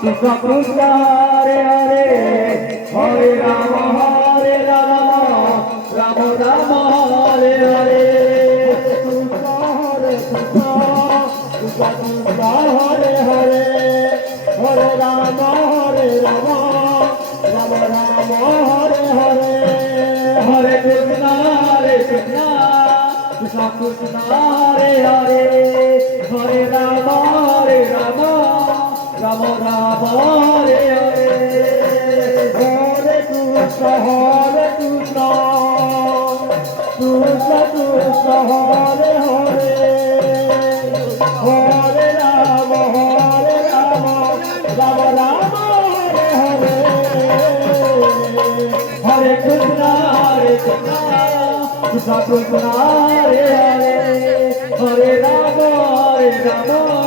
Krishna Krishna Hare Hare Hare Rama Hare Rama Rama Rama Hare Hare Krishna Hare Krishna Krishna Krishna Hare Hare Hare Rama Hare Rama Rama Rama Hare Hare Hare Krishna Krishna Krishna Hare Hare Hare Rama Hare Rama Rama Rama Hare Hare Hare Krishna Krishna Krishna Hare Hare Hare Rama Rama Rama Hare Hare Hare Krishna Krishna Krishna Hare Hare Hare Rama Rama